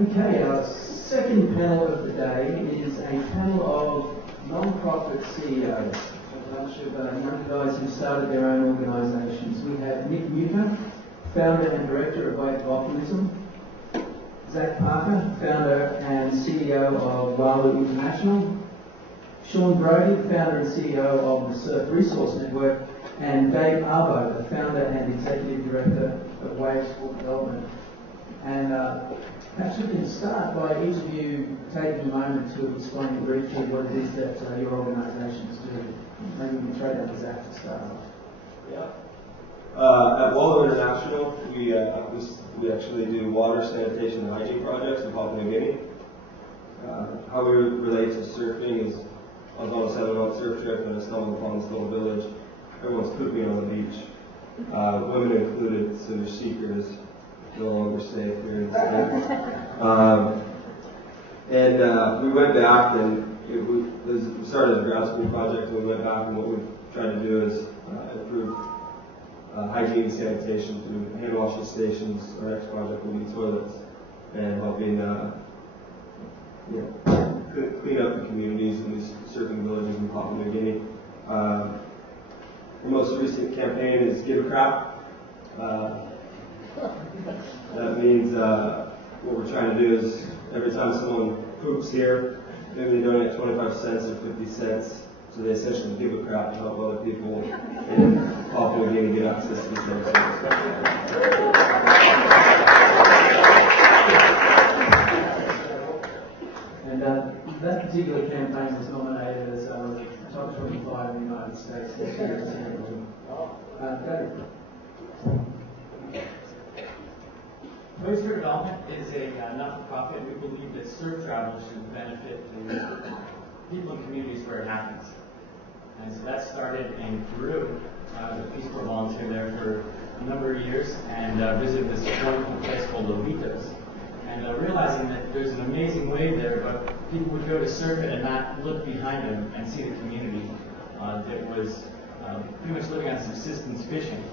Okay, our second panel of the day is a panel of non-profit CEOs, a bunch of young guys who started their own organisations. We have Nick Newton, founder and director of Walu Optimism, Zach Parker, founder and CEO of Walu International, Sean Brody, founder and CEO of the Surf Resource Network, and Dave Arbo, the founder and executive director of Waves for Development. And perhaps we can start by each of you taking a moment to explain briefly what it is that your organisations do. Maybe we can throw that to Zach to start off. Yeah. At Walu International, we actually do water, sanitation, and hygiene projects in Papua New Guinea. How we relate to surfing is, I was on a 7-month surf trip and I stumbled upon this little village. Everyone's pooping on the beach, women included, so their secret is no longer safe here in the state. We went back and we started as a grassroots project, and we went back, and what we tried to do is improve hygiene and sanitation through hand washing stations. Our next project will be toilets and helping clean up the communities in these surfing villages in Papua New Guinea. The most recent campaign is Give a Crap. That means what we're trying to do is every time someone poops here, maybe they donate 25 cents or 50 cents. So they essentially give a crap to help other people in Papua New Guinea get access to these services. And that particular campaign was nominated as top 25 in the United States this year. Waves for Development is a not-for-profit. We believe that surf travel should benefit the people and communities where it happens. And so that started in Peru. I was a Peace Corps volunteer there for a number of years and visited this wonderful place called Lovitos. And realizing that there's an amazing wave there, but people would go to surf it and not look behind them and see the community that was pretty much living on subsistence fishing.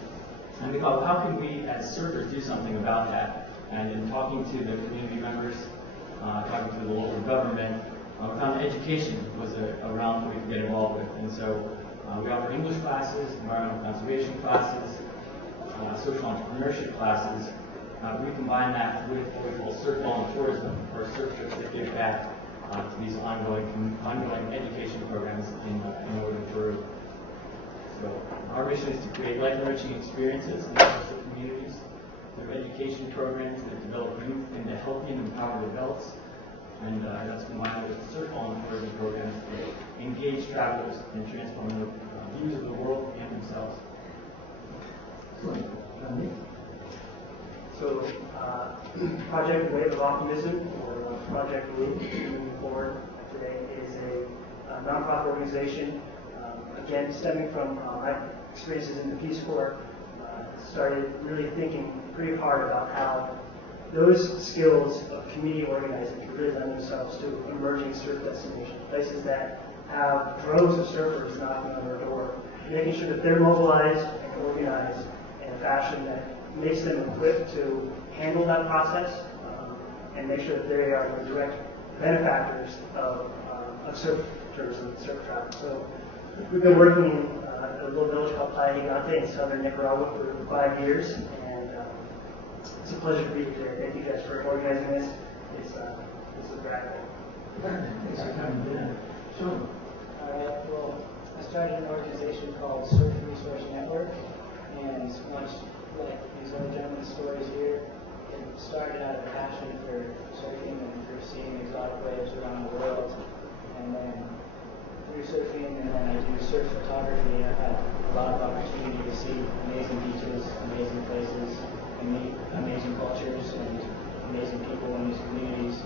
And we thought, how can we as surfers do something about that? And in talking to the community members, talking to the local government, we found that education was a realm that we could get involved with. And so we offer English classes, environmental conservation classes, social entrepreneurship classes. We combine that with what we call surf volunteerism, or surf trips that give back to these ongoing education programs in northern Peru. So our mission is to create life-enriching experiences in the communities through education programs that develop youth into healthy and empowered adults. And that's combined with surf volunteerism programs that engage travelers and transform their views of the world and themselves. So, Project Wave of Optimism, or Project Walu, moving forward today, is a nonprofit organization. Again, stemming from my experiences in the Peace Corps, started really thinking pretty hard about how those skills of community organizing can really lend themselves to emerging surf destinations, places that have droves of surfers knocking on their door, making sure that they're mobilized and organized in a fashion that makes them equipped to handle that process and make sure that they are the direct benefactors of surf tourism and surf travel. So we've been working in a little village called Playa Gigante in southern Nicaragua for 5 years, and it's a pleasure to be here today. Thank you guys for organizing this. It's a great day. Thanks for coming down. Sean. All right, well, I started an organization called Surf Resource Network, and much like these other gentlemen's stories here, it started out of a passion for surfing and for seeing exotic waves around the world. And then through surfing, and then I do surf photography, I've had a lot of opportunity to see amazing beaches, amazing places, and meet amazing cultures and amazing people in these communities.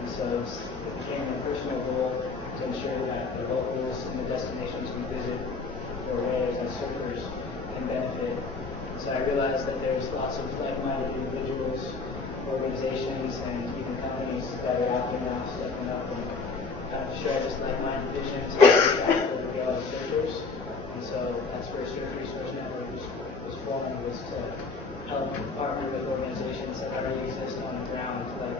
And so it became a personal goal to ensure that the locals and the destinations we visit for waves as surfers can benefit. And so I realized that there's lots of like-minded individuals, organizations, and even companies that are out there now stepping up and share this like-minded vision to impact for the real surfers. And so that's where Surf Resource Network was formed, was to help partner with organizations that already exist on the ground, like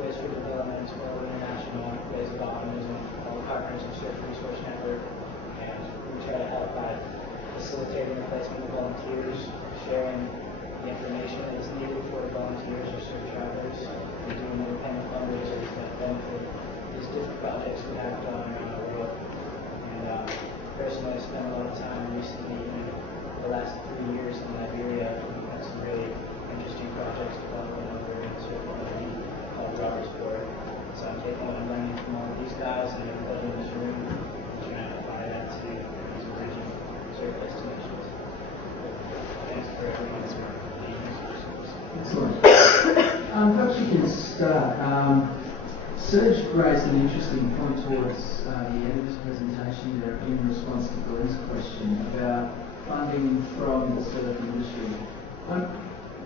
Ways for Development, Walu International, Ways of Optimism, all the partners of Surf Resource Network, and we try to help by facilitating the placement of volunteers, sharing the information that is needed for volunteers or surf travelers, and doing independent fundraisers that benefit these different projects we have going around the world. And personally, I spent a lot of time recently in the last 3 years in Liberia. We've had some really interesting projects developing over in surf community called Robert's Board. So I'm taking what I'm learning from all of these guys and everybody in this room and trying to apply that to these emerging surf destinations. Thanks for everyone's Excellent. Perhaps you can start. Serge raised an interesting point towards the end of his presentation there in response to Glenn's question about funding from the surf industry. I'm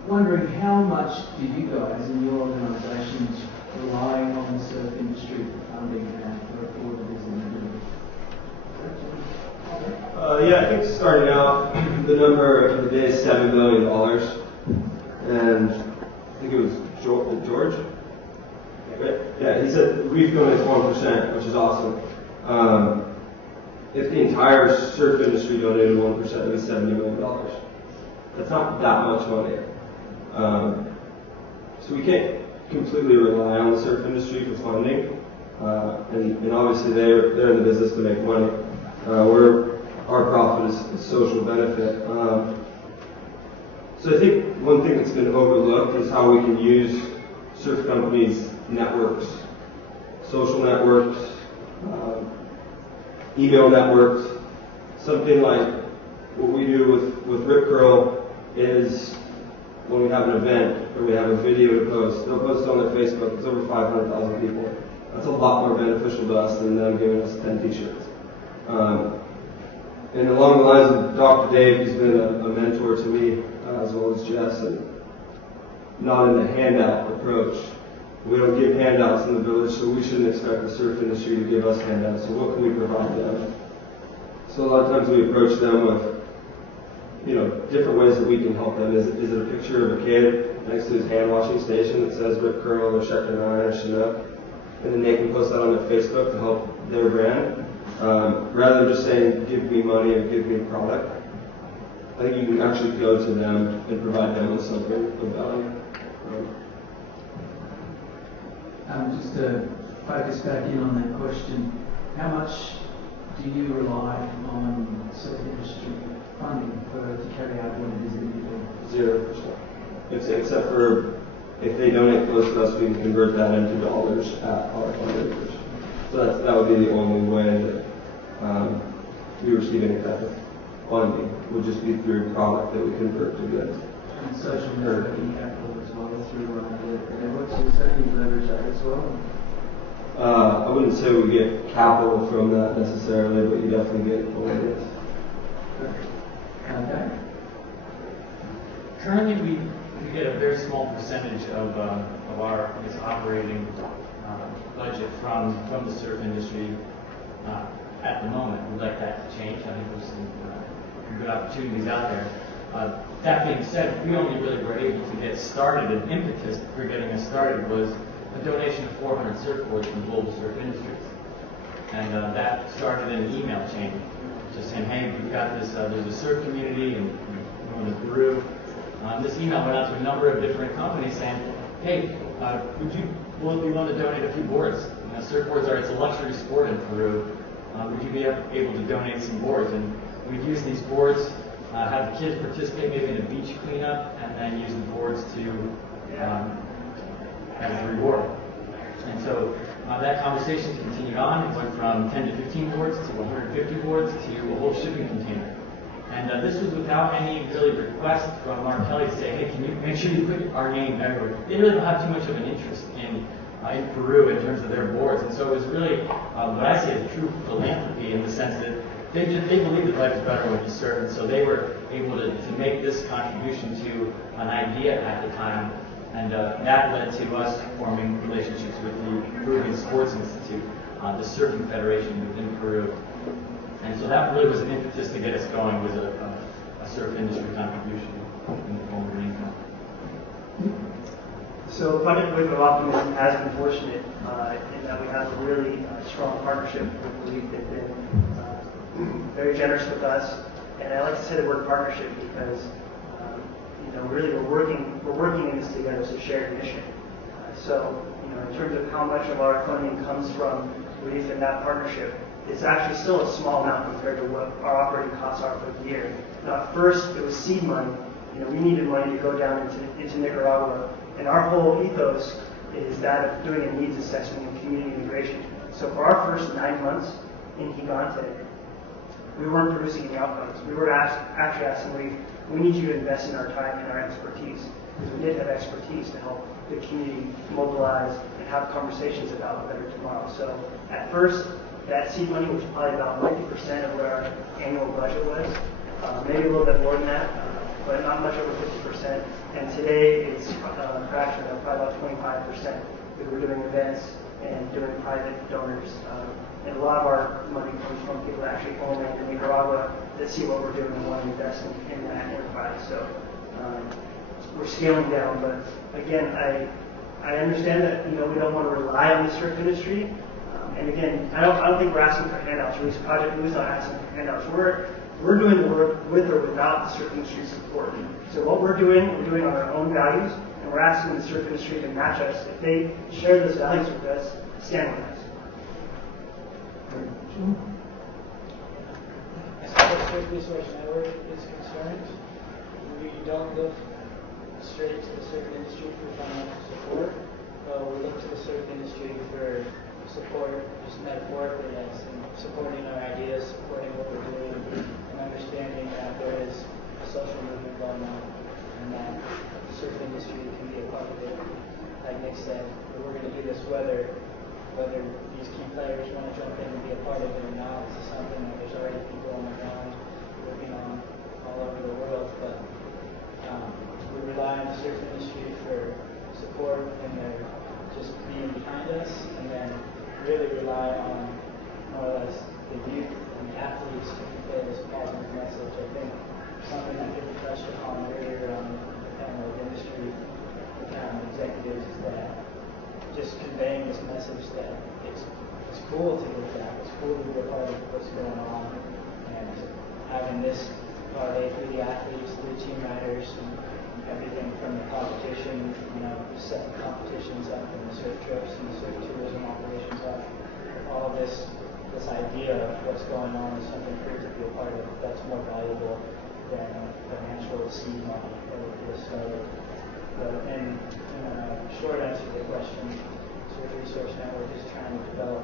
wondering how much do you guys in your organisations rely on the surf industry for funding and for what it is in the Yeah, I think starting out, the number of the day is $7 million. And I think it was George? Right? Yeah, he said we've donated 1%, which is awesome. If the entire surf industry donated 1%, it would be $70 million. That's not that much money. So we can't completely rely on the surf industry for funding. And obviously they're in the business to make money. Our profit is social benefit. So I think one thing that's been overlooked is how we can use surf companies' networks, social networks, email networks. Something like what we do with Rip Curl is when we have an event or we have a video to post, they'll post it on their Facebook. It's over 500,000 people. That's a lot more beneficial to us than them giving us 10 t-shirts. And along the lines of Dr. Dave, he's been a mentor to me, as well as Jess, and not in the handout approach. We don't give handouts in the village, so we shouldn't expect the surf industry to give us handouts. So what can we provide them? So a lot of times we approach them with, different ways that we can help them. Is it a picture of a kid next to his hand washing station that says Rip Curl or Shepherd and I or Chinook? And then they can post that on their Facebook to help their brand. Rather than just saying, give me money or give me a product. I think you can actually go to them and provide them with something of value. Just to focus back in on that question, how much do you rely on surf industry funding to carry out what it is that you do? 0%. Except for if they donate close to us, we can convert that into dollars at our fundraisers. So that would be the only way that we receive any type of funding, would just be through product that we convert to goods. And social networking capital as well through the networks. Is there any leverage that as well? I wouldn't say we get capital from that necessarily, but you definitely get awareness. Okay. Currently, we get a very small percentage of our operating budget from the surf industry at the moment. We'd like that to change. I think there's some good opportunities out there. That being said, we only really were able to get started. An impetus for getting us started was a donation of 400 surfboards from Global Surf Industries. And that started an email chain, just saying, hey, we've got this, there's a surf community in Peru. This email went out to a number of different companies saying, hey, will you want to donate a few boards? Surfboards it's a luxury sport in Peru. Would you be able to donate some boards? And we'd use these boards, have the kids participate maybe in a beach cleanup, and then use the boards to as a reward. And so that conversation continued on. It went from 10 to 15 boards to 150 boards to a whole shipping container. And this was without any really request from Mark Kelly to say, hey, can you make sure you put our name everywhere? They really don't have too much of an interest in Peru in terms of their boards. And so it was really what I say is true philanthropy in the sense that they believe that life is better when you serve. And so they were able to make this contribution to an idea at the time. And that led to us forming relationships with the Peruvian Sports Institute, the Surfing Federation within Peru. And so that really was an impetus to get us going, was a surf industry contribution in the form of an income. So Project Wave of Optimism has been fortunate in that we have a really strong partnership with Believe. They've been very generous with us, and I like to say the word partnership because really we're working in this together. It's a shared mission. So in terms of how much of our funding comes from Believe in that partnership, it's actually still a small amount compared to what our operating costs are for the year. Now, at first, it was seed money. We needed money to go down into Nicaragua. And our whole ethos is that of doing a needs assessment and community integration. So for our first 9 months in Gigante, we weren't producing any outcomes. We were actually asking, we need you to invest in our time and our expertise. Because we did have expertise to help the community mobilize and have conversations about a better tomorrow. So at first, that seed money was probably about 90% of what our annual budget was. Maybe a little bit more than that, but not much over 50%. And today it's a fraction of probably about 25%. We were doing events and doing private donors. And a lot of our money comes from people that actually own land in Nicaragua that see what we're doing and want to invest in that enterprise. So we're scaling down, but again, I understand that we don't want to rely on the surf industry. And again, I don't think we're asking for handouts. Or at least Project Blue is not asking for handouts. We're doing the work with or without the surf industry support. So what we're doing on our own values, and we're asking the surf industry to match us. If they share those values with us, stand with us. As far as Surf Resource Network is concerned, we don't look straight to the surf industry for financial support, but we look to the surf industry for support, just metaphorically, as in supporting our ideas, supporting what we're doing, and understanding that there is a social movement going on, and that the surf industry can be a part of it. Like Nick said, we're going to do this whether these key players want to jump in and be a part of it or not. This is something that there's already people on the ground working on all over the world, but we rely on the surf industry for support and their just being behind us, and then really rely on more or less the youth and the athletes to convey this positive message. I think something that people touched upon earlier on the panel of industry executives is that just conveying this message that it's cool to give back, it's cool to be a part of what's going on, and having this parlay through the athletes, through the team riders, and everything from the competition, setting competitions up and the surf trips and the surf tourism operations up. All of this idea of what's going on is something great to be a part of. That's more valuable than financial seed money that we get started. But in a short answer to the question, Surf Resource Network is trying to develop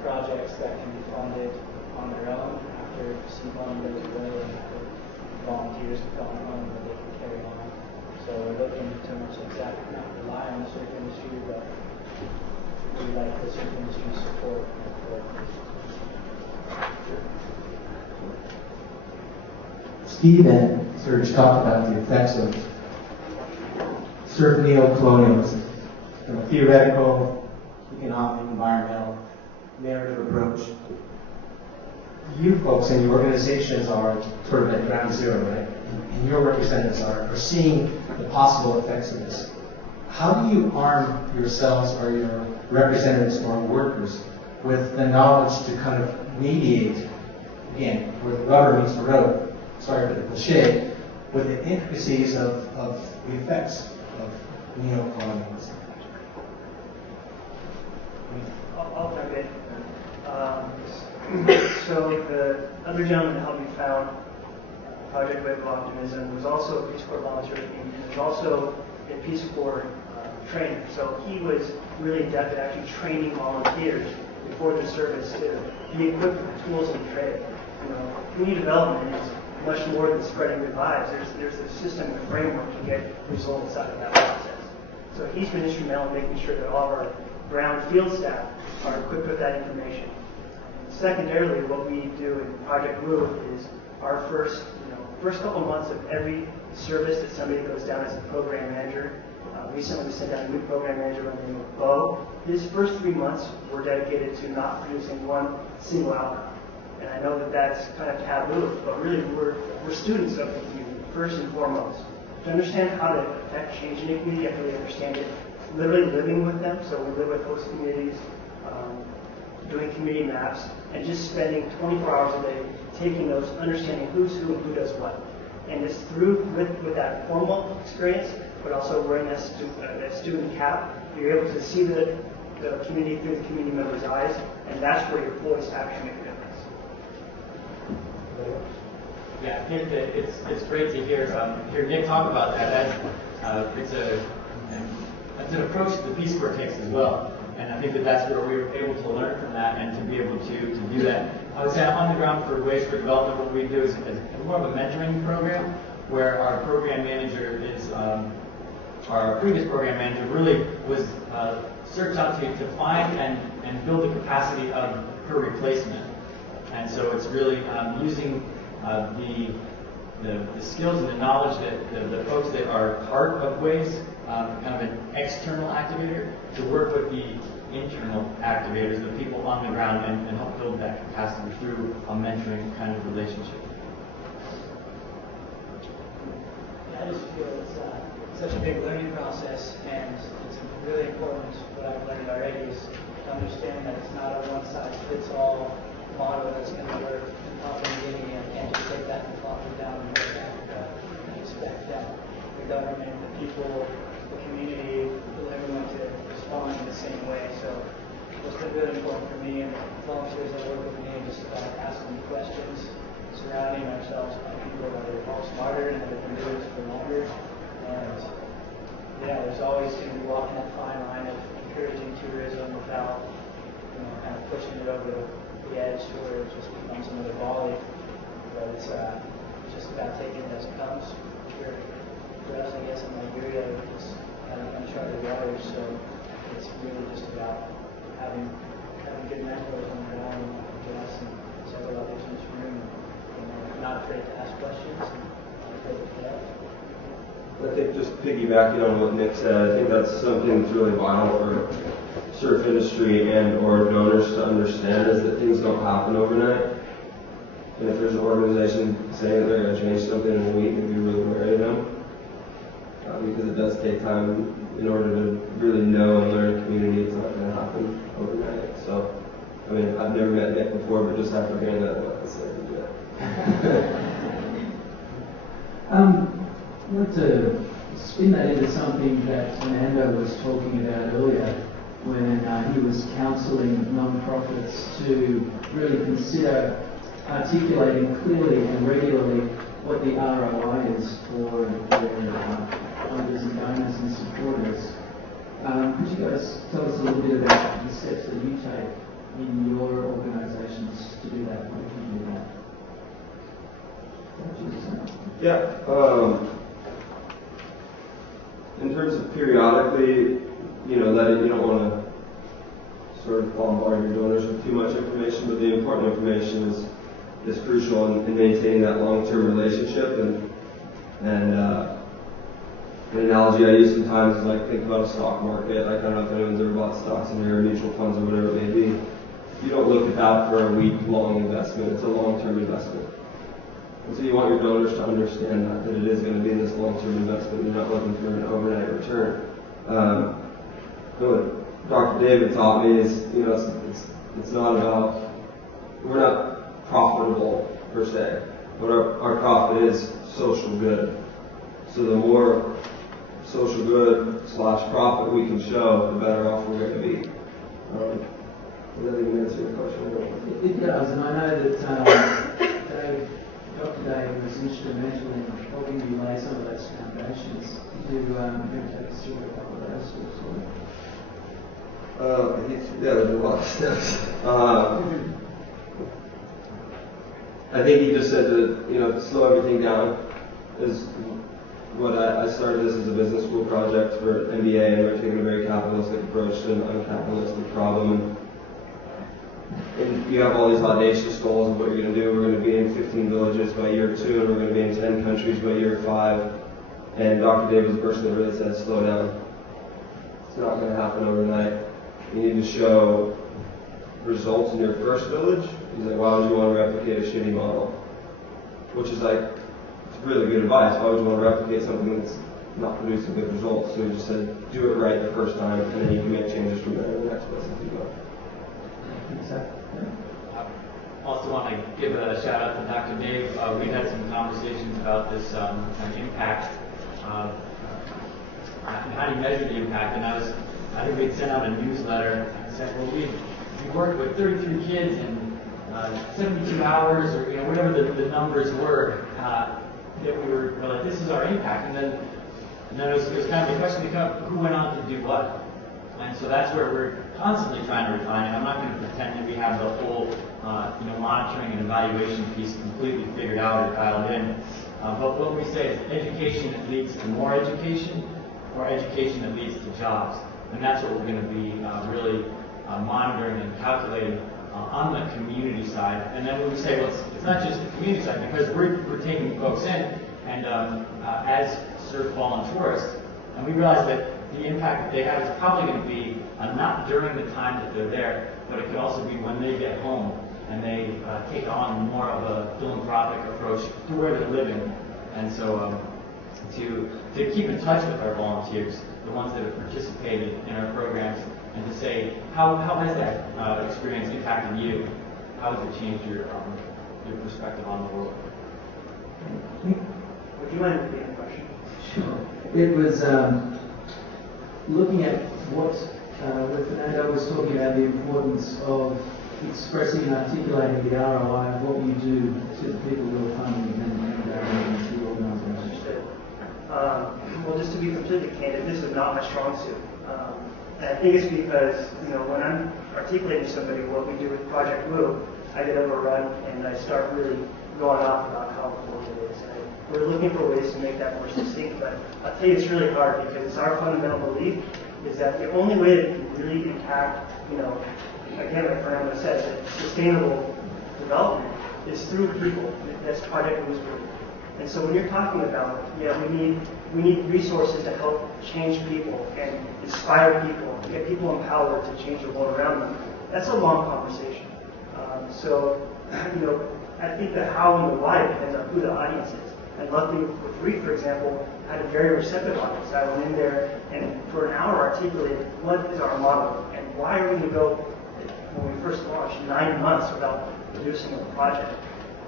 projects that can be funded on their own after seed money goes away and after volunteers have gone home that they can carry on. So we're looking to not rely on the surf industry, but we like the surf industry support. Steve and Serge talked about the effects of surf neo-colonialism from a theoretical, economic, environmental, narrative approach. You folks and your organizations are sort of at ground zero, right? And your representatives are seeing the possible effects of this. How do you arm yourselves or your representatives or workers with the knowledge to kind of mediate, again, where the rubber meets the road, sorry for the cliche, with the intricacies of the effects of neo-colonialism? I'll jump in. So the other gentleman that helped me found Project Wave of Optimism was also a Peace Corps volunteer and was also a Peace Corps trainer. So he was really adept at actually training volunteers before the service to be equipped with the tools of the trade. Community development is much more than spreading good vibes. There's a system and a framework to get results out of that process. So he's been instrumental in making sure that all of our ground field staff are equipped with that information. Secondarily, what we do in Project Blue is our first couple months of every service that somebody goes down as a program manager. Recently, we sent out a new program manager by the name of Bo. His first 3 months were dedicated to not producing one single outcome. And I know that that's kind of taboo, but really we're students of the community, first and foremost. to understand how to affect change in a community, you have to really understand it. Literally living with them, so we live with host communities, doing community maps, and just spending 24 hours a day taking those, understanding who's who and who does what. And it's through, with that formal experience, but also wearing that student cap, you're able to see the community through the community members' eyes, and that's where your voice actually makes a difference. Yeah, I think that it's great to hear Nick talk about that. That's an approach that the Peace Corps takes as well. And I think that that's where we were able to learn from that and to be able to do that. I would say on the ground for Ways for Development, what we do is more of a mentoring program where our program manager is, our previous program manager really was searched out to find and build the capacity of her replacement. And so it's really using the skills and the knowledge that the folks that are part of Ways, kind of an external activator, to work with the internal activators, the people on the ground, and help build that capacity through a mentoring kind of relationship. Yeah, I just feel it's such a big learning process, and it's really important. What I've learned already is to understand that it's not a one-size-fits-all model that's going to work in Papua New Guinea. I can't just take that and plop it down in North Africa and expect that the government, the people, the community, everyone to respond in the same way. So it's been really important for me and the volunteers that work with me just about asking questions, surrounding ourselves by people that are all smarter and that have been doing this for longer. And yeah, there's always going to be walking that fine line of encouraging tourism without, kind of pushing it over the edge to where it just becomes another volley. But it's just about taking it as it comes. For us, I guess, in Liberia, it's kind of uncharted waters, so it's really just about having good mentors on the ground, like us and several others in this room, and not afraid to ask questions, and not afraid to fail. I think just piggybacking on what Nick said, I think that's something that's really vital for surf industry and or donors to understand, is that things don't happen overnight. And if there's an organization saying that they're going to change something in a week, it'd be really wary of them. Because it does take time in order to really know and learn a community. It's not going to happen overnight. So, I mean, I've never met Nick before, but just after hearing that, I'd say I want to spin that into something that Fernando was talking about earlier, when he was counselling non-profits to really consider articulating clearly and regularly what the ROI is for their funders and donors and supporters. Could you guys tell us a little bit about the steps that you take in your organisations to do that? How do you do that? Yeah. In terms of periodically, you don't want to sort of bombard your donors with too much information, but the important information is crucial in maintaining that long-term relationship. And an analogy I use sometimes is like, think about a stock market. Like, I don't know if anyone's ever bought stocks in here, or mutual funds, or whatever it may be. You don't look at that for a week-long investment. It's a long-term investment. And so you want your donors to understand that it is going to be this long-term investment. You're not looking for an overnight return. What Dr. David taught me is, it's not about, we're not profitable per se, but our profit is social good. So the more social good / profit we can show, the better off we're going to be. Does that even answer your question? It does, and I know that Dr. Dave was instrumental in helping you lay some of those foundations. Could you take us through a couple of those steps? There's a lot of steps. I think he just said that, slow everything down is what I started this as a business school project for MBA, and we're taking a very capitalistic approach to an uncapitalistic problem. And you have all these audacious goals of what you're going to do. We're going to be in 15 villages by year 2, and we're going to be in 10 countries by year 5. And Dr. David was the person that really said, slow down. It's not going to happen overnight. You need to show results in your first village. He's like, why would you want to replicate a shitty model? Which is like really good advice. Why would you want to replicate something that's not producing good results? So he just said, do it right the first time, and then you can make changes from there in the next place as you go. Also want to give a shout out to Dr. Dave. We've had some conversations about this kind of impact, how do you measure the impact? And I think we'd sent out a newsletter and said, well, we worked with 33 kids in 72 hours, or whatever the numbers were, that we were like, this is our impact. And then it was kind of the question become, who went on to do what? And so that's where we're constantly trying to refine it. I'm not going to pretend that we have the whole monitoring and evaluation piece completely figured out or dialed in. But what we say is education that leads to more education, or education that leads to jobs. And that's what we're going to be really monitoring and calculating on the community side. And then we say, well, it's not just the community side, because we're taking folks in, and as surf voluntourists, and we realize that the impact that they have is probably going to be not during the time that they're there, but it could also be when they get home and they take on more of a philanthropic approach to where they're living. And so to keep in touch with our volunteers, the ones that have participated in our programs, and to say, how has that experience impacted you? How has it changed your perspective on the world? Would you mind repeating the question? Sure. It was looking at what Fernando was talking about, the importance of expressing and articulating the ROI of what you do to the people who are funding and to the organisation. Understood. Well, just to be completely candid, this is not my strong suit. And I think it's because, when I'm articulating to somebody what we do with Project Walu, I get overrun and I start really going off about how important it is. And we're looking for ways to make that more succinct, but I'll tell you it's really hard, because it's our fundamental belief is that the only way that can really impact, again, like Fernando says, that sustainable development is through people. That's Project Walu's group. And so when you're talking about, we need resources to help change people and inspire people, get people empowered to change the world around them, that's a long conversation. I think the how and the why depends on who the audience is. And luckily with REAP, for example, had a very receptive audience. I went in there and for an hour articulated what is our model and why are we going to go, when we first launched, 9 months without producing a project.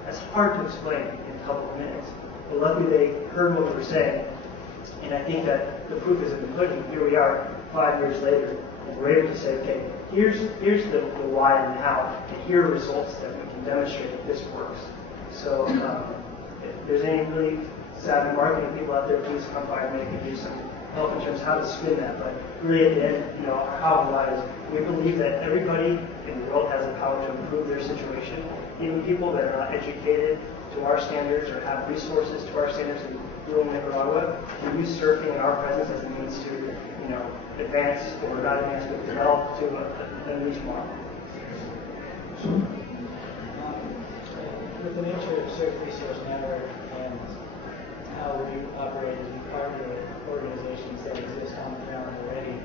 That's hard to explain in a couple of minutes. But luckily they heard what we were saying. And I think that the proof is in the pudding. Here we are 5 years later, and we're able to say, okay, here's the why and the how, and here are results that we can demonstrate that this works. So if there's any really savvy marketing people out there, please come by and they can do some help in terms of how to spin that. But really at the end, our how and why is we believe that everybody in the world has the power to improve their situation. Even people that are not educated to our standards or have resources to our standards in rural Nicaragua, we use surfing and our presence as a means to, advance, or not advance, but develop to a niche model. With the nature of Surf Resource Network and how we operate as we partner with organizations that exist on the ground already,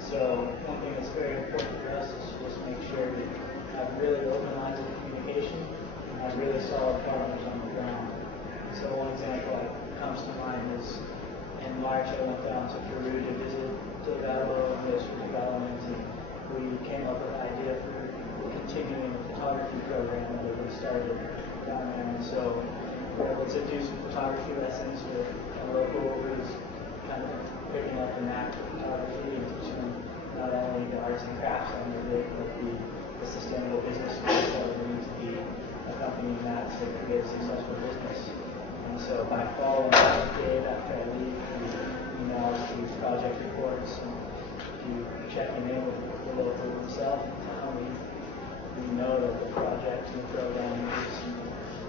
so one thing that's very important for us is to just make sure we have really open lines of communication and have really solid partners on the ground. So one example that comes to mind is in March I went down to Peru to visit Delgado and this development, and we came up with an idea for continuing the photography program that had been started down there. And so we're able to do some photography lessons with a local who's kind of picking up the knack for photography and teaching them not only the arts and crafts end of it, but the sustainable business skills that we need to be accompanying that to create a successful business. And so by fall and Dave, after I leave, we email these project reports and do checking in with the local himself in town. We know that the project and the program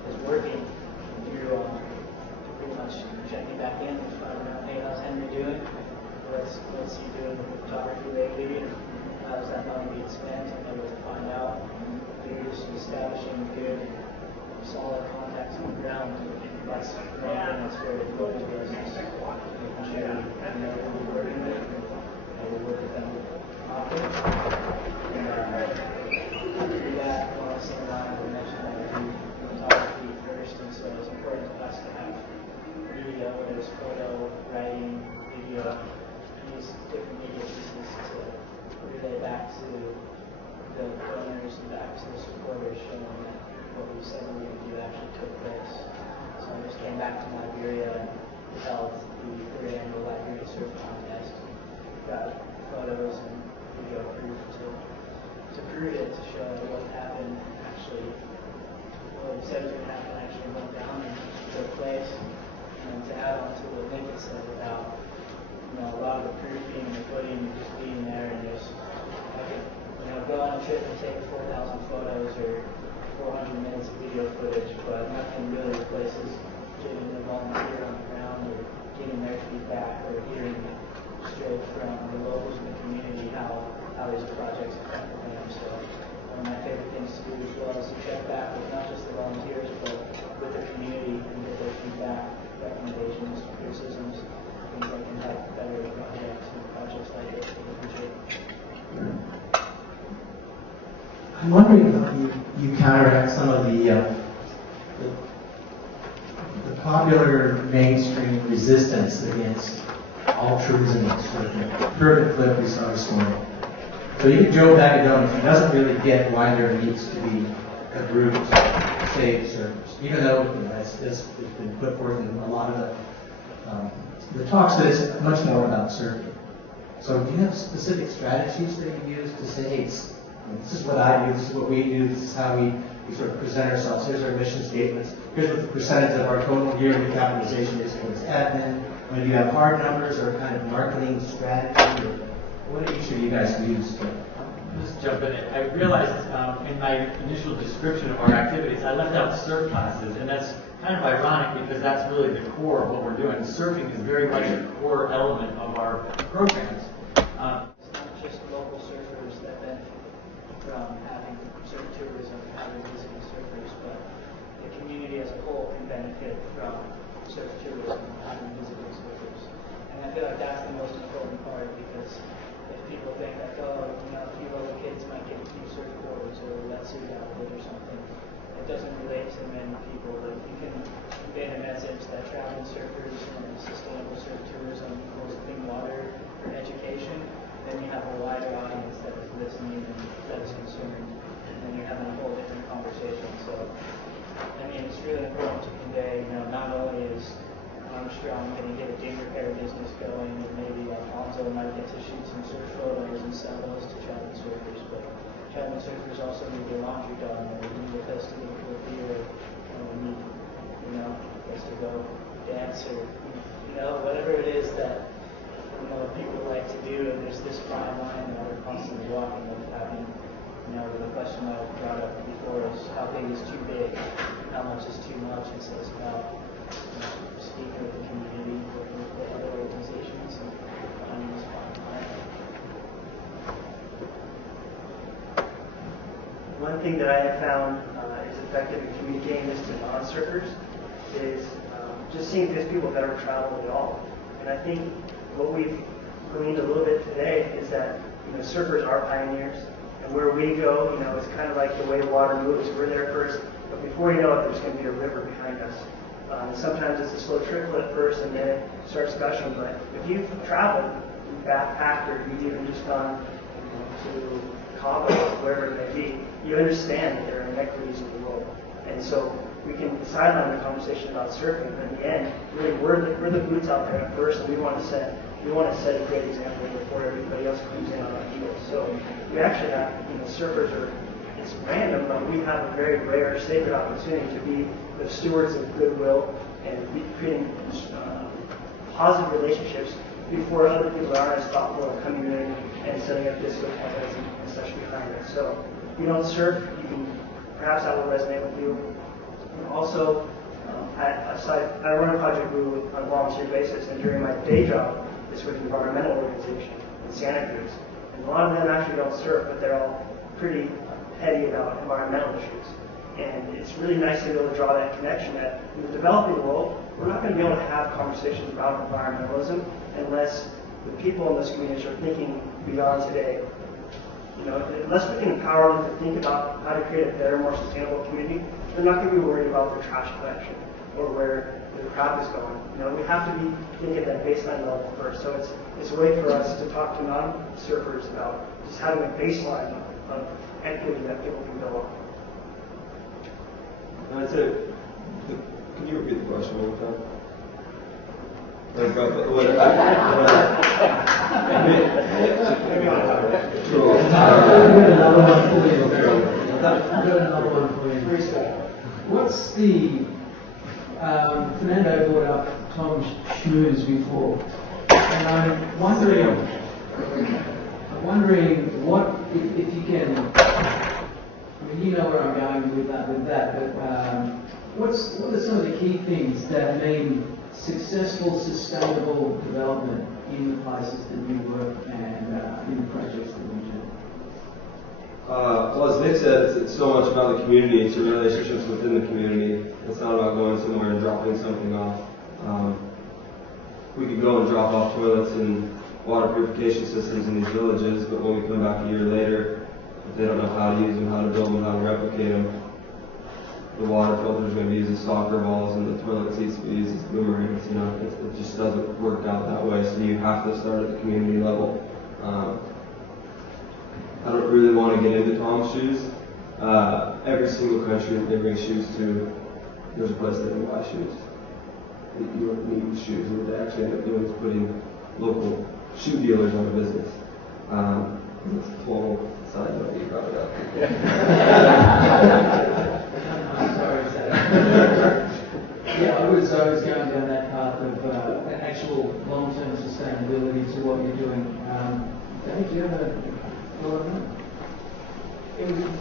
is working. Through pretty much checking back in and finding out, hey, how's Henry doing? What's he doing with photography lately? And how's that money being spent? And able to find out. They're just establishing good, solid contacts on the ground. That's one thing that's very important to us. Is making sure we know who we're working with and we work with them often. And do that while the same time I mentioned that we do photography first, and so it's important to us to have these different media pieces to relay back to the donors and back to the supporters, showing that what we said we would do actually took place. So I just came back to Liberia and held the third annual Liberia Surf Contest. Got photos and video proof to prove it, to show what happened actually, what we said was going to happen actually went down and took place. And to add on to what Nick had said about, a lot of the proof being in the pudding and just being there, and just, I could, go on a trip and take 4,000 photos or 400 minutes of video footage, but nothing really replaces getting a volunteer on the ground or getting their feedback or hearing straight from the locals in the community how these projects affected them. So one of my favorite things to do as well is to check back with not just the volunteers, but with the community and get their feedback, recommendations, criticisms, things that can help better projects and projects like this in the future. I'm wondering how you counteract some of the popular mainstream resistance against altruism and surfing. Perfect clip we saw this morning. So even Joe Bagadone, he doesn't really get why there needs to be a group to save surfers, even though it's been put forth in a lot of the talks that it's much more about surfing. So do you have specific strategies that you use to say, hey, this is what I do, this is what we do, this is how we sort of present ourselves, here's our mission statements, here's what the percentage of our total yearly capitalization is towards admin. I mean, do you have hard numbers or kind of marketing strategy, or what do each of you guys use to? Just jump in. I realized in my initial description of our activities, I left out surf classes, and that's kind of ironic because that's really the core of what we're doing. Surfing is very much a core element of our programs. It's not just local surfers that benefit from having surf tourism, having visiting surfers, but the community as a whole can benefit from surf tourism, having visiting surfers. And I feel like that's the most important part, because if people think like, a few other kids might get a few surfboards or a wetsuit outfit or something, it doesn't relate to many people. But if you can convey the message that traveling surfers and sustainable surf tourism equals clean water for education, then you have a wider audience that is listening and that is concerned, and then you're having a whole different conversation. So, it's really important to convey, not only is Armstrong going to get a ding repair business going, and maybe Alonzo might get to shoot some surf photos and sell those to traveling surfers, but traveling surfers also need their laundry done, or we need a place to go for a beer, or we need, a place to go dance, or, whatever it is that people like to do, and there's this fine line that we're constantly walking with having, the question I brought up before is how big is too big, how much is too much, and so it's about speaking with the community, working with the other organizations, and finding this fine line. One thing that I have found is effective in communicating this to non-surfers is just seeing if there's people that ever travel at all. And I think what we've gleaned a little bit today is that surfers are pioneers, and where we go, it's kind of like the way water moves. We're there first, but before you know it, there's going to be a river behind us. And sometimes it's a slow trickle at first, and then it starts gushing. But if you've traveled, you've backpacked, or you've even just gone to Cabo, wherever it may be, you understand that there are inequities in the world. And so we can sideline the conversation about surfing, but in the end, really we're the boots out there at first, and we want to set a great example before everybody else comes in on our heels. So we actually have, surfers it's random, but we have a very rare, sacred opportunity to be the stewards of goodwill and be creating positive relationships before other people aren't as thoughtful of coming in and setting up disco cameras and such behind us. So if you don't surf, perhaps that will resonate with you. And also, I run a project group on a volunteer basis, and during my day job, it's with an environmental organization in Santa Cruz. And a lot of them actually don't surf, but they're all pretty heady about environmental issues. And it's really nice to be able to draw that connection that in the developing world, we're not going to be able to have conversations about environmentalism unless the people in those communities are thinking beyond today. Unless we can empower them to think about how to create a better, more sustainable community, they're not going to be worried about their trash collection or where the crowd is going. We have to be thinking at that baseline level first. So it's a way for us to talk to non-surfers about just having a baseline of equity that people can build on. I'd say, can you repeat the question one more time? Like about what Maybe I'll have it. I've got another one for you. What's the Fernando brought up Tom's shoes before, and I'm wondering what if you can. I mean, you know where I'm going with that, but what are some of the key things that mean successful, sustainable development in the places that you work and in the projects that you do? Well, as Nick said, it's so much about the community. It's your relationships within the community. It's not about going somewhere and dropping something off. We could go and drop off toilets and water purification systems in these villages, but when we come back a year later, if they don't know how to use them, how to build them, how to replicate them, the water filter is going to be used as soccer balls and the toilet seats will be used as boomerangs. It just doesn't work out that way. So you have to start at the community level. I don't really want to get into Tom's shoes. Every single country that they bring shoes to, there's a place that they can buy shoes. You don't need shoes. What they actually end up doing is putting local shoe dealers out of business. It's a total side note that you brought it up. I'm sorry, Zach. Yeah, I was going down that path of actual long-term sustainability to what you're doing. Dave, do you have a thought on that?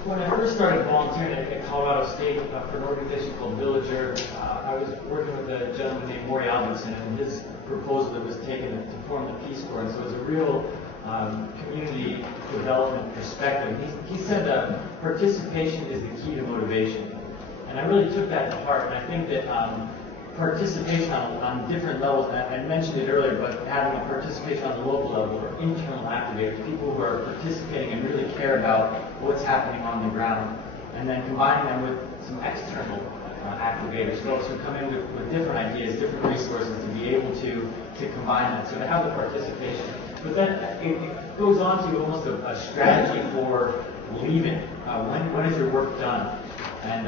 When I first started volunteering at Colorado State for an organization called Villager, I was working with a gentleman named Maury Alvinson, and his proposal that was taken to form the Peace Corps. And so it was a real community development perspective. He said that participation is the key to motivation. And I really took that to heart. And I think that participation on different levels, and I mentioned it earlier, but having a participation on the local level, or internal activators, people who are participating and really care about what's happening on the ground, and then combining them with some external activators, folks who come in with different ideas, different resources to be able to combine that, so to have the participation. But then it goes on to almost a strategy for leaving. When is your work done? And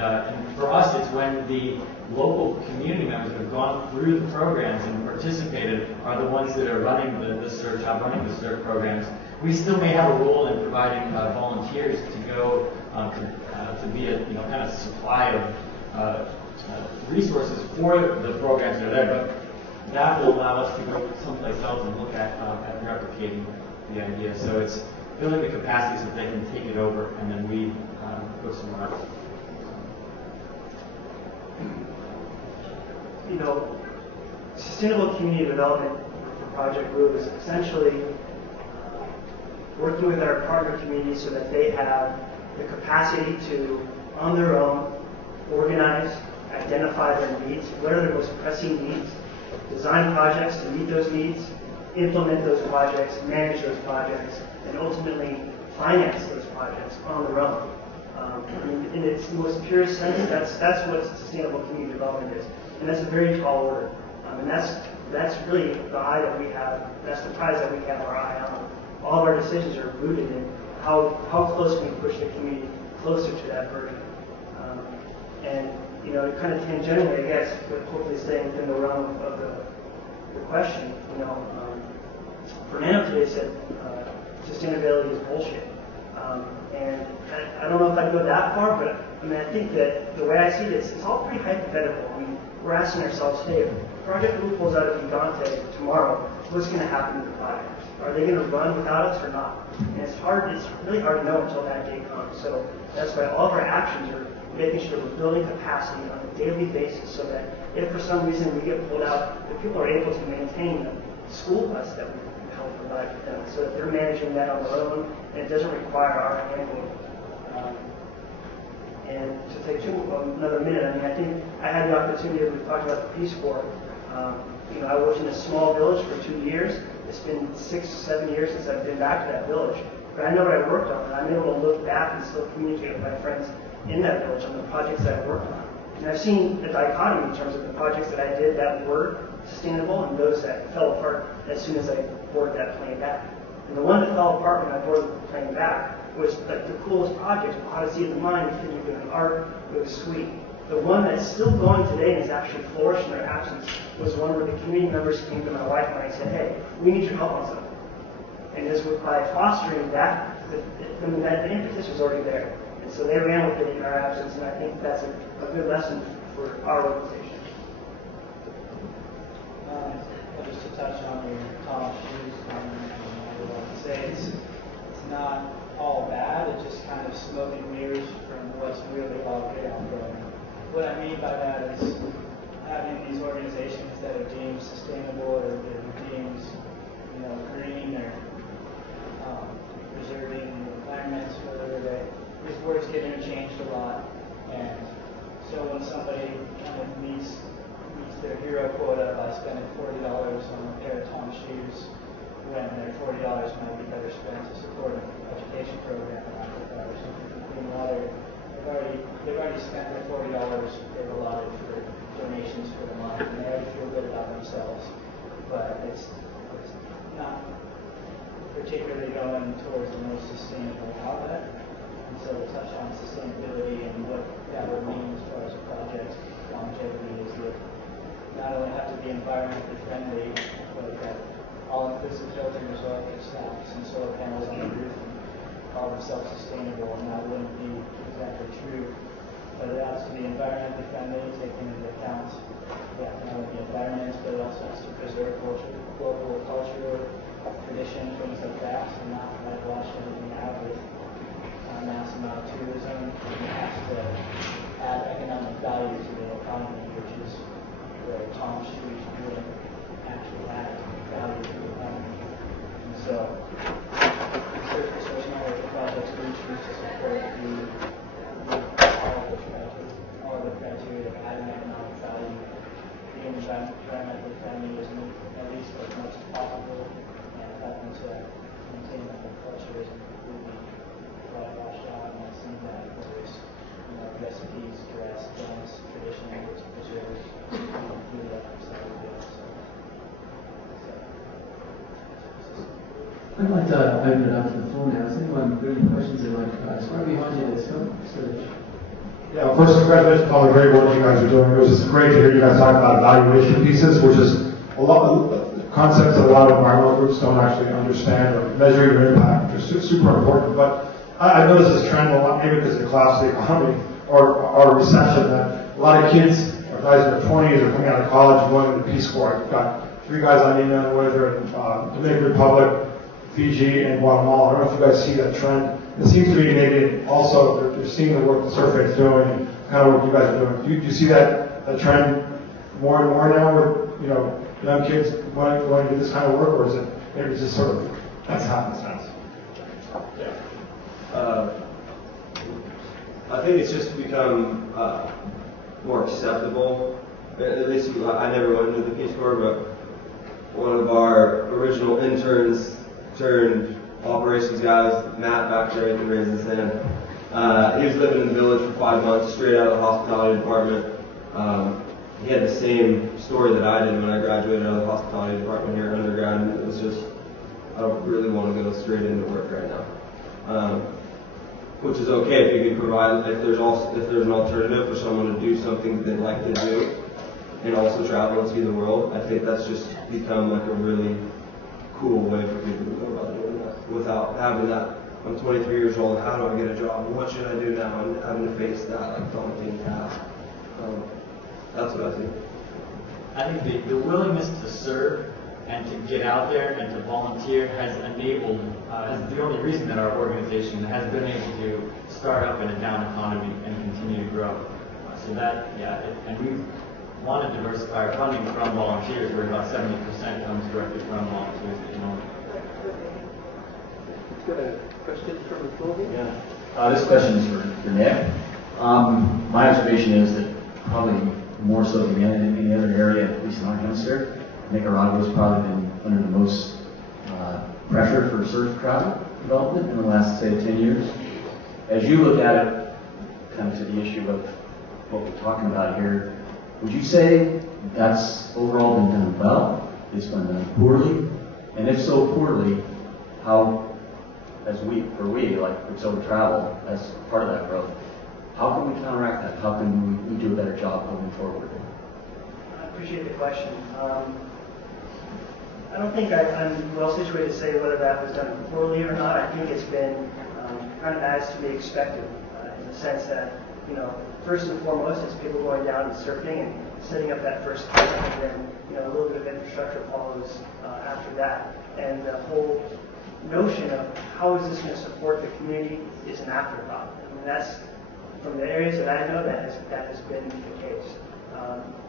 for us, it's when the local community members that have gone through the programs and participated are the ones that are running the surf job, running the surf programs. We still may have a role in providing volunteers to go to be a kind of supply of resources for the programs that are there, but that will allow us to go someplace else and look at replicating the idea. So it's building the capacity so that they can take it over, and then we go somewhere else. Sustainable community development for Project Blue is essentially working with our partner communities so that they have the capacity to, on their own, organize, identify their needs, what are their most pressing needs, design projects to meet those needs, implement those projects, manage those projects, and ultimately finance those projects on their own. In its most purest sense, that's what sustainable community development is. And that's a very tall order. And that's really the eye that we have, that's the prize that we have our eye on. All of our decisions are rooted in how close can we push the community closer to that version. And kind of tangentially, I guess, but hopefully staying within the realm of the question, Fernando today said sustainability is bullshit. And I don't know if I'd go that far, but I think that the way I see this, it's all pretty hypothetical. We're asking ourselves, hey, if Project Blue pulls out of Gigante tomorrow, what's going to happen to the project? Are they going to run without us or not? And it's really hard to know until that day comes. So that's why all of our actions are making sure we're building capacity on a daily basis so that if for some reason we get pulled out, that people are able to maintain the school bus that we help provide for them. So that they're managing that on their own, and it doesn't require our handling. And to take another minute, I think I had the opportunity, as we talked about the Peace Corps, I worked in a small village for 2 years. It's been 6 or 7 years since I've been back to that village. But I know what I worked on, and I'm able to look back and still communicate with my friends in that village on the projects that I worked on. And I've seen a dichotomy in terms of the projects that I did that were sustainable and those that fell apart as soon as I boarded that plane back. And the one that fell apart when I boarded the plane back was like the coolest project, Odyssey of the Mind, because you're doing art, it was sweet. The one that's still going today and has actually flourished in their absence was one where the community members came to my wife and I said, hey, we need your help on something. And this was by fostering that, the impetus was already there. And so they ran with it in our absence, and I think that's a good lesson for our organization. Just to touch on your Tom Shoes comment, I would like to say it's not all bad, it's just kind of smoke and mirrors from what's really all good out there. What I mean by that is having these organizations that are deemed sustainable or that are deemed, green or preserving the environment, whatever these words get interchanged a lot. And so when somebody kind of meets their hero quota by spending $40 on a pair of Tom shoes, when their $40 might be better spent to support an education program or something for clean water, they've already spent their $40 they've allotted for donations for the month, and they already feel good about themselves. But it's not particularly going towards the most sustainable outlet. And so to touch on sustainability and what that would mean as far as a project longevity is that not only have to be environmentally friendly, but that all-inclusive filters, electric stacks, and solar panels on the roof and call themselves sustainable, and that wouldn't be exactly true. But it has to be environmentally friendly, taking into account not only the environment, but it also has to preserve local cultural tradition, things like that, and not wash everything out with a mass amount of tourism. It has to add economic value to the economy, which is where Tom Shoes wouldn't actually add value to the economy. And so, Surf Resource Network projects we choose to support all of the criteria of adding economic value, being environmentally friendly as at least as much as possible, and helping to maintain local culture isn't completely washed out. And I've seen that whether it's recipes, dress, dance, tradition, it's preserved, food up themselves. I'd like to open it up to the floor now. Has anyone got any questions they'd like to ask? Right behind you, there's Serge. Yeah, first, congratulations on the great work you guys are doing. It was just great to hear you guys talk about evaluation pieces, which is a lot of concepts that a lot of environmental groups don't actually understand or measure your impact, which is super important. But I noticed this trend a lot, maybe because of the collapse of the economy or recession, that a lot of kids or guys in their 20s are coming out of college and going to the Peace Corps. I've got 3 guys I need to with are in Dominican Republic, Fiji, and Guatemala. I don't know if you guys see that trend. It seems to me maybe also they're seeing the work the Surface doing and kind of what you guys are doing. Do you see that trend more and more now with young kids going to do this kind of work, or is it maybe just sort of that's happenstance? Yeah. I think it's just become more acceptable. At least I never went into the Peace Corps, but one of our original interns turned operations guys, Matt back there, he can raise his hand. He was living in the village for 5 months, straight out of the hospitality department. He had the same story that I did when I graduated out of the hospitality department here at undergrad, and it was just, I don't really want to go straight into work right now. Which is okay if you can provide, if there's an alternative for someone to do something that they'd like to do, and also travel and see the world. I think that's just become like a really cool way for people to go about doing that without having that, I'm 23 years old, how do I get a job? What should I do now? And having to face that like daunting task. That's what I think. I think the willingness to serve and to get out there and to volunteer has enabled, is the only reason that our organization has been able to start up in a down economy and continue to grow. So that, and we want to diversify our funding from volunteers, where about 70% comes directly from volunteers. Got a question from the floor here? Yeah. This question is for Nick. My observation is that probably more so than any other area, at least in our hemisphere, Nicaragua's probably been under the most pressure for surf travel development in the last, say, 10 years. As you look at it, kind of to the issue of what we're talking about here, would you say that's overall been done well? It's been done poorly? And if so poorly, how, as we, like Quicksilver Travel, as part of that growth, how can we counteract that? How can we do a better job going forward? I appreciate the question. I don't think I'm well situated to say whether that was done poorly or not. I think it's been kind of as to be expected in the sense that, you know, first and foremost, it's people going down and surfing and setting up that first camp, and then, you know, a little bit of infrastructure follows after that. And the whole notion of how is this going to support the community is an afterthought. I mean, that's, from the areas that I know, that has been the case.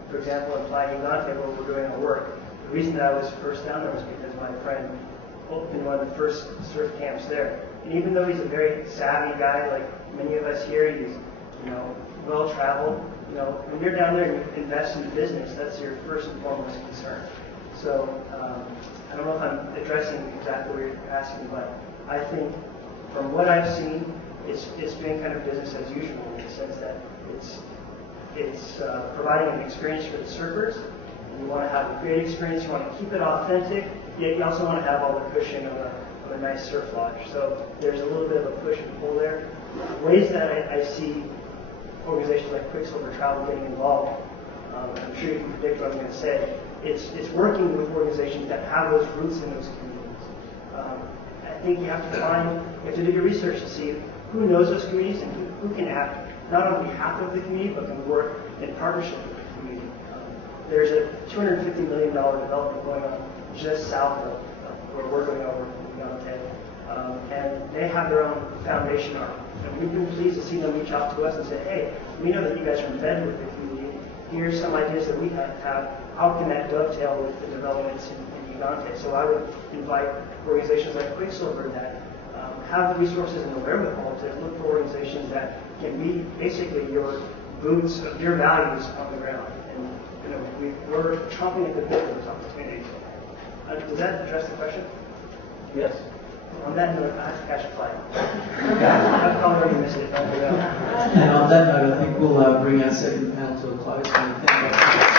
For example, in Playa Gigante, where we're doing our work, the reason that I was first down there was because my friend opened one of the first surf camps there. And even though he's a very savvy guy, like many of us here, he's, you know, well-traveled. You know, when you're down there and you invest in the business, that's your first and foremost concern. So I don't know if I'm addressing exactly what you're asking, but I think from what I've seen, it's been kind of business as usual in the sense that it's providing an experience for the surfers. You want to have a great experience. You want to keep it authentic, yet you also want to have all the cushion of a nice surf lodge. So there's a little bit of a push and pull there. Ways that I see organizations like Quicksilver Travel getting involved, I'm sure you can predict what I'm going to say. It's working with organizations that have those roots in those communities. I think you have to do your research to see who knows those communities and who can act not on behalf of the community, but can work in partnership with the community. There's a $250 million development going on just south of where we're doing our work in Gigante. And they have their own foundation arm. And we've been pleased to see them reach out to us and say, hey, we know that you guys are embedded with the community. Here's some ideas that we have. How can that dovetail with the developments in Gigante? So I would invite organizations like Quicksilver that have the resources and the wherewithal to look for organizations that can be basically your boots of your values on the ground. And you know, we're chomping at the bit for those opportunities. Does that address the question? Yes. On that note, I have to catch a flight. I've probably already missed it. And on that note, I think we'll bring our second panel to a close. And thank you.